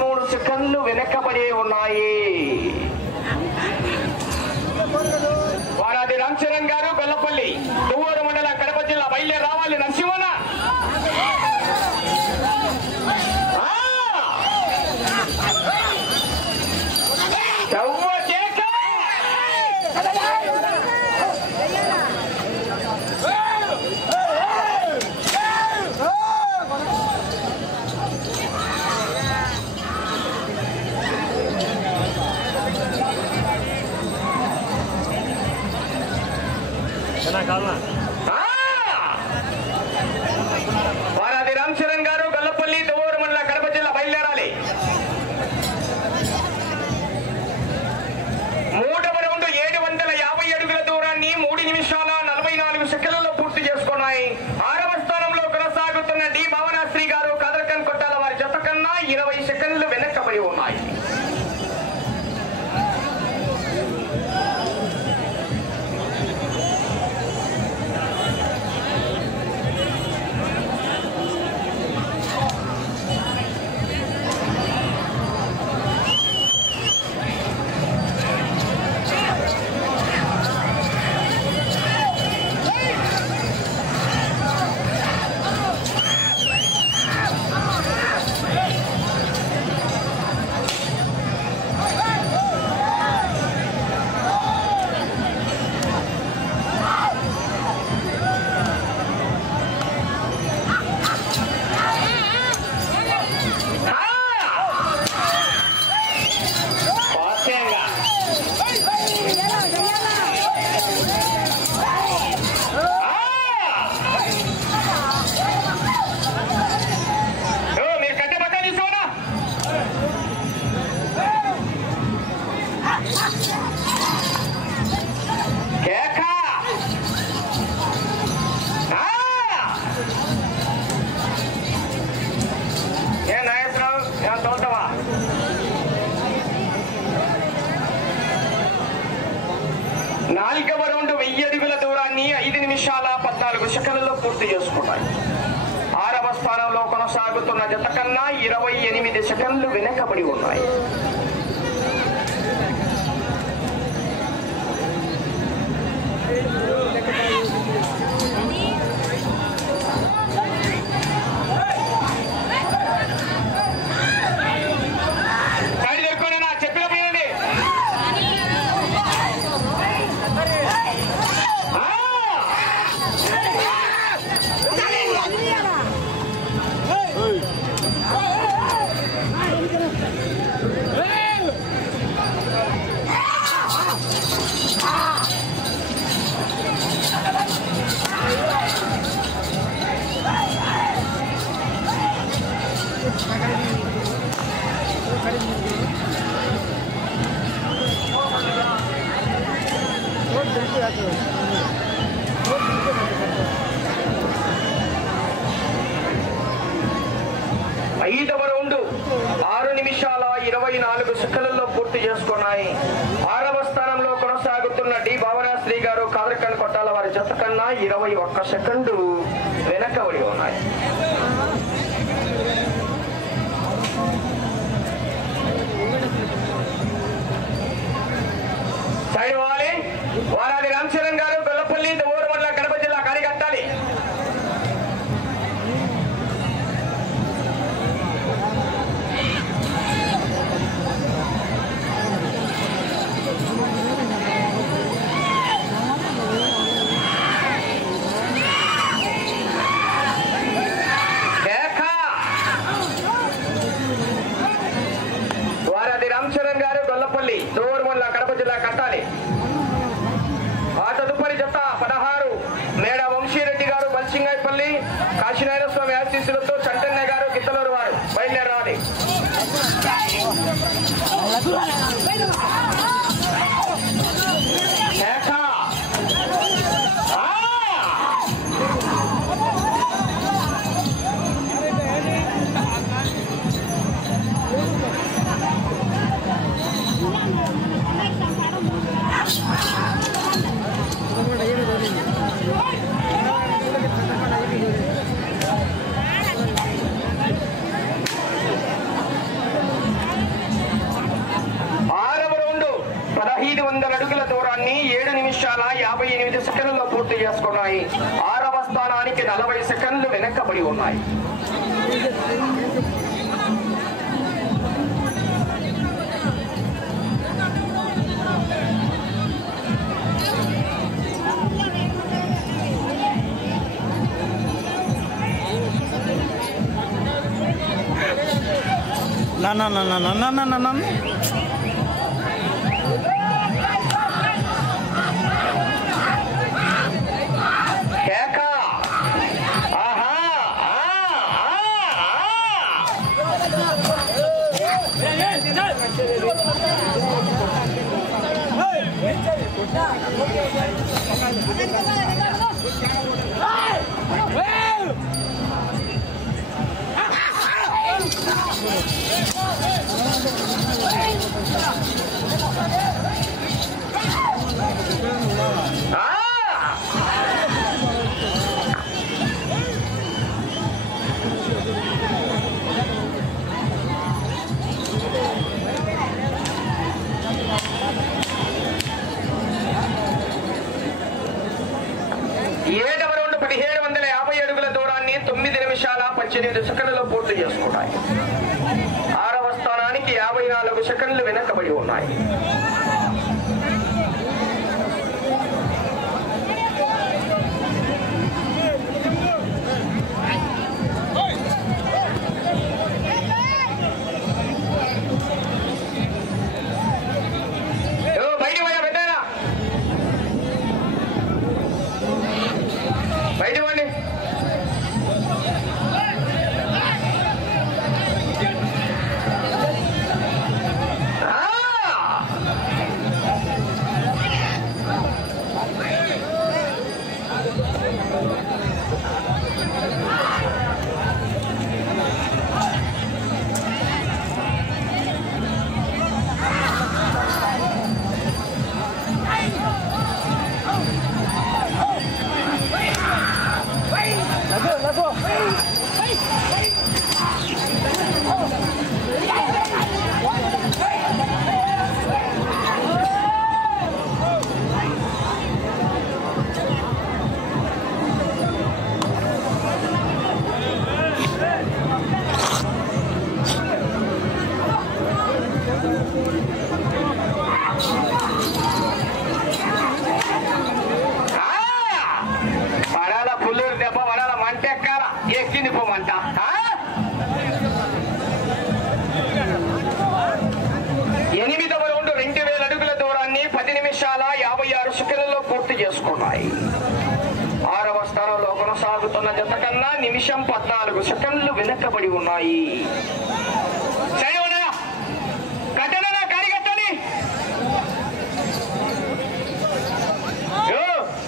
13 సెకండ్లు వెనకబడి ఉన్నాయి. వారాది రామ్ చరణ్ గారు గొల్లపల్లి దువ్వూరు మండలం కడప జిల్లా బయలుదేరి రావాలి. నరసింహన్న వారాది రామ్ చరణ్ గారు గొల్లపల్లి దువ్వూరు మండలం కడప జిల్లా బయలుదేరాలి. 3వ రౌండ్ 750 అడుగుల దూరాన్ని 3 నిమిషాల 44 సెకండ్లలో పూర్తి చేసుకున్నాయి. 6వ స్థానంలో కొనసాగుతున్న డి భావనాశ్రీ గారు కదరకన్ కొట్టాల వారి జత కన్నా 20 సెకండ్లు వెనకబడి ఉన్నాయి. నాలుగవ రౌండ్ 1000 అడుగుల దూరాన్ని 5 నిమిషాల 14 సెకండ్లలో పూర్తి చేసుకున్నాయి. 6వ స్థానంలో కొనసాగుతున్న జత కన్నా 28 సెకండ్లు వెనకబడి ఉన్నాయి. ఐదవ రౌండ్ 6 నిమిషాల 24 సెకండ్లలో పూర్తి చేసుకున్నాయి. 6వ స్థానంలో కొనసాగుతున్న డి భావనాశ్రీ గారు కాదరకన్ కొట్టాల వారి జత కన్నా 21 సెకండ్ వెనకబడి ఉన్నాయి. సైడ్ వాలి వారాది రామ్ చరణ్ గారు గొల్లపల్లి దువ్వూరు మండలం కడప జిల్లా కారికట్టాలి. వారాది రామ్ చరణ్ గారు గొల్లపల్లి దువ్వూరు మండలం కడప జిల్లా కట్టాలి. ఆ తదుపరి జత 16 మేడ వంశీరెడ్డి గారు బల్సింగాయపల్లి కాశీనారాయణ స్వామి ఆశీస్సులతో చంటన్న గారు గిత్తలూరు వారు బయలుదేరాలి. 58 సెకండ్లలో పూర్తి చేసుకున్నాయి. 6వ స్థానానికి 40 సెకండ్లు వెనకబడి ఉన్నాయి. ఏడవ రౌండ్ 1750 అడుగుల దూరాన్ని 9 నిమిషాల 18 సెకండ్లలో పూర్తి చేసుకున్నాయి. 6వ స్థానానికి 54 సెకండ్లు వెనకబడి ఉన్నాయి. చేసుకున్నాయి. 6వ స్థానంలో కొనసాగుతున్న జత కన్నా నిమిషం 14 సెకండ్లు వెనకబడి ఉన్నాయి.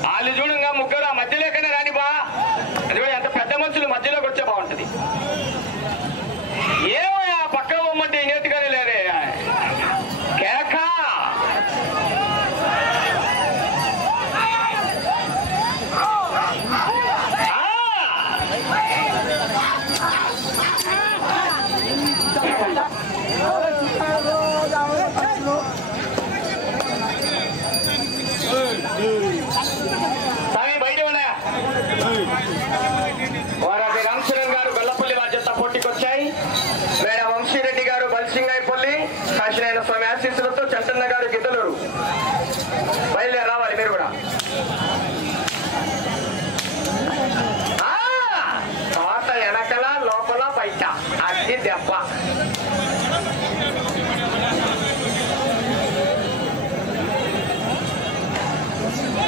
వాళ్ళు చూడంగా ముగ్గురు మధ్యలోకనే రాని బా, అది ఎంత పెద్ద మనుషులు మధ్యలోకి వచ్చే బాగుంటది. ఏమో పక్క బొమ్మంటే నేతిగానే లేరే కేక. వారాది రామచరణ్ గారు గొల్లపల్లి వారి జత పోటీకొచ్చాయి. మేడ వంశీరెడ్డి గారు బల్సింగాయపల్లి, కాశీనారాయణ స్వామి ఆశీస్సులతో చంటన్న గారు గిద్దలూరు. బయలుదేరి రావాలి మీరు కూడా. తోట వెనకల లోపల బయట అది దెబ్బ.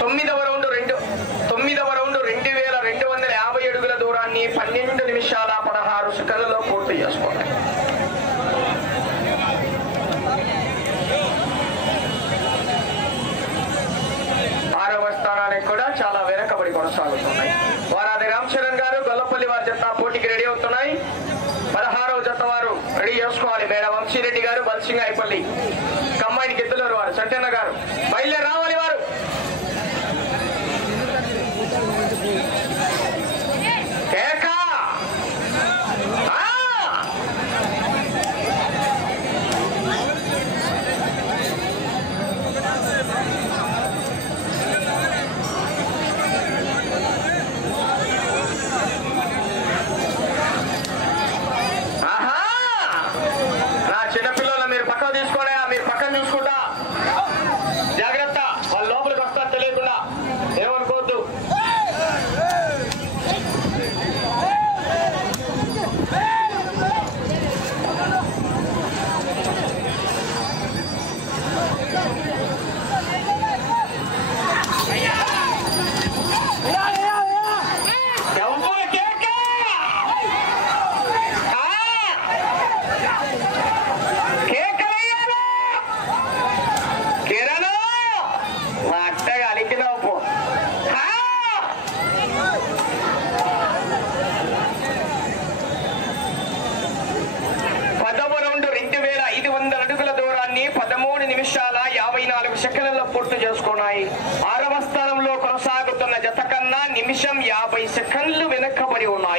తొమ్మిదవ రౌండ్ 2250 అడుగుల దూరాన్ని 12 నిమిషాల 16 సెకండ్లలో పూర్తి చేసుకోవాలి. ఆరవ స్థానానికి కూడా చాలా వెనకబడి కొనసాగుతున్నాయి. వారాది రామచరణ్ గారు గొల్లపల్లి వారి జత పోటీకి రెడీ అవుతున్నాయి. 16వ జత వారు రెడీ చేసుకోవాలి. మేడ వంశీరెడ్డి గారు బల్సింగాయపల్లి, కమ్మాయిని గిద్దలూరు వారు సంటన్న గారు బయలుదేరి రావాలి. వారు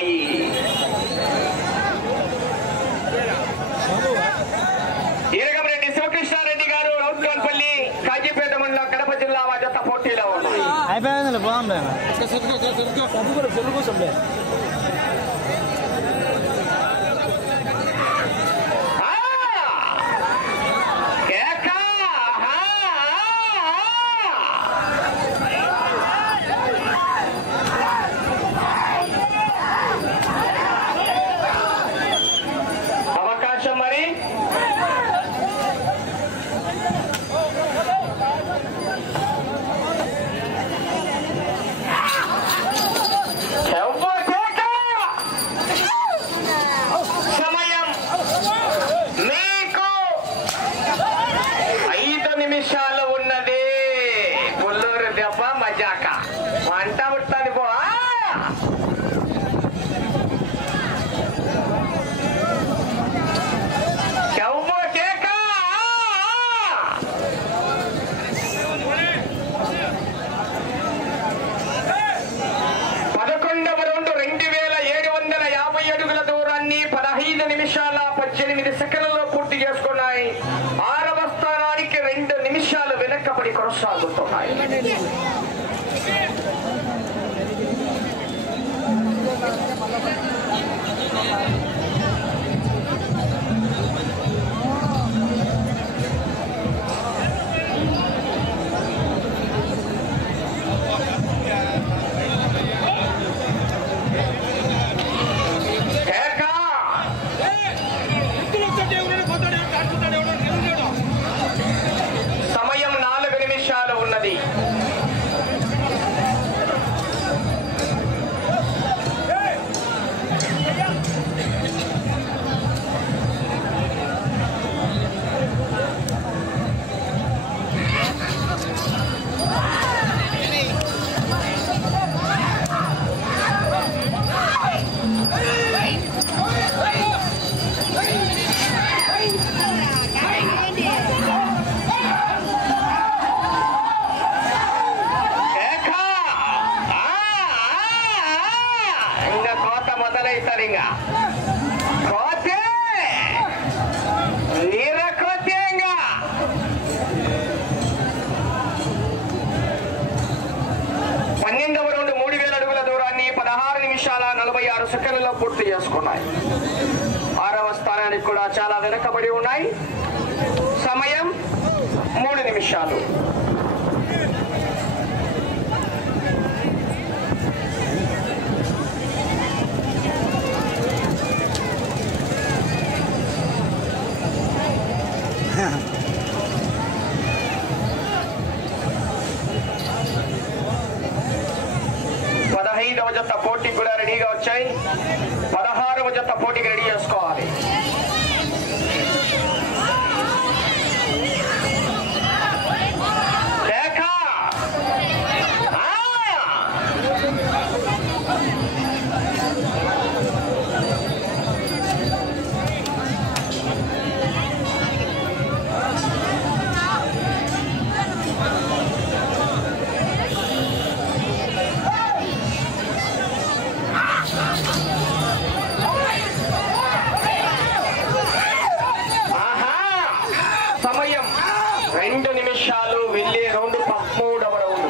ఉన్నాయి. ఈరగంరెడ్డి శివకృష్ణారెడ్డి గారు రౌద్గాన్పల్లి కాజీపేట మండలం కడప జిల్లా జత పోటీలో ఉన్నాయి. అవకాశం మరి సమయం మీకు 5 నిమిషాలు ఉన్నది. పుల్లూరు దెబ్బ మజాక వంట ఉంటుంది పో. నిమిషాల 18 సెకండ్లలో పూర్తి చేసుకున్నాయి. 6వ స్థానానికి 2 నిమిషాలు వెనక్కబడి కొనసాగుతున్నాయి. సమయం 4 నిమిషాలు ఉన్నది. ఇంకా కోత మొదలైతారు. ఇంకా కోతే నీర కోతే. ఇంకా 12వ రౌండ్ 3000 అడుగుల దూరాన్ని 16 నిమిషాల 46 సెకండ్లలో పూర్తి చేసుకున్నాయి. 6వ స్థానానికి కూడా చాలా వెనకబడి ఉన్నాయి. సమయం 3 నిమిషాలు. పదహైదవ జత పోటీకి కూడా రెడీగా వచ్చాయి. 16వ జత పోటీకి రెడీ చేసుకోవాలి. సమయం 2 నిమిషాలు. వెళ్ళే రౌండ్ 13వ రౌండ్.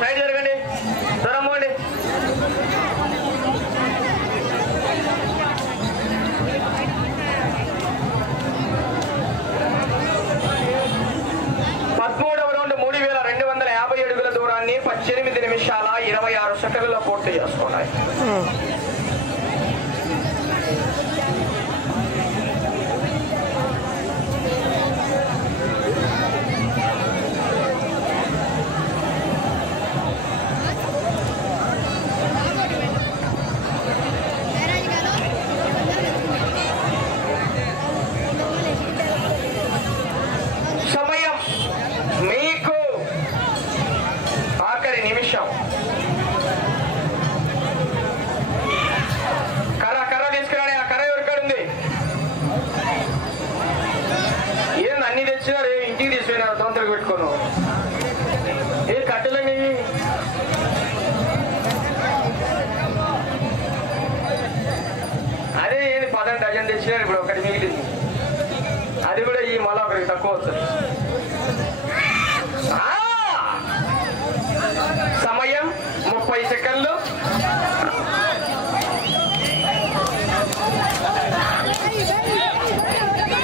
సైడ్ జరగండి, దూరం పోండి. రౌండ్ 3250 అడుగుల దూరాన్ని 18 నిమిషాల 26 సెకండ్లలో పూర్తి చేసుకున్నాయి. సమయం మీకు ఆఖరి నిమిషం. ఇచ్చినారు, ఇప్పుడు ఒకటి మిగిలింది, అది కూడా ఈ మళ్ళా ఒకరికి తక్కువ వస్తుంది. సమయం 30 సెకండ్లు.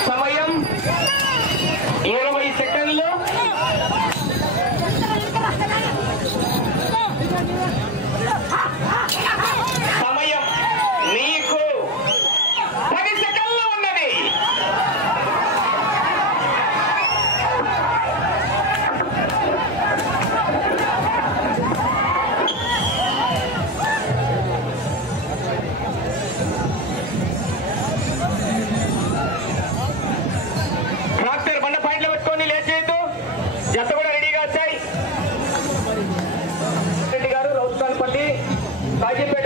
సమయం 20 సెకండ్లు. సమయం నీకు 10 సెకండ్లు ఉన్నది. ట్రాక్టర్ బండ పాయింట్లు పెట్టుకొని లేట్ చేయొద్దు. జత కూడా రెడీగా వచ్చాయి. రెడ్డి గారు రౌతుకానపల్లి కాజీపేట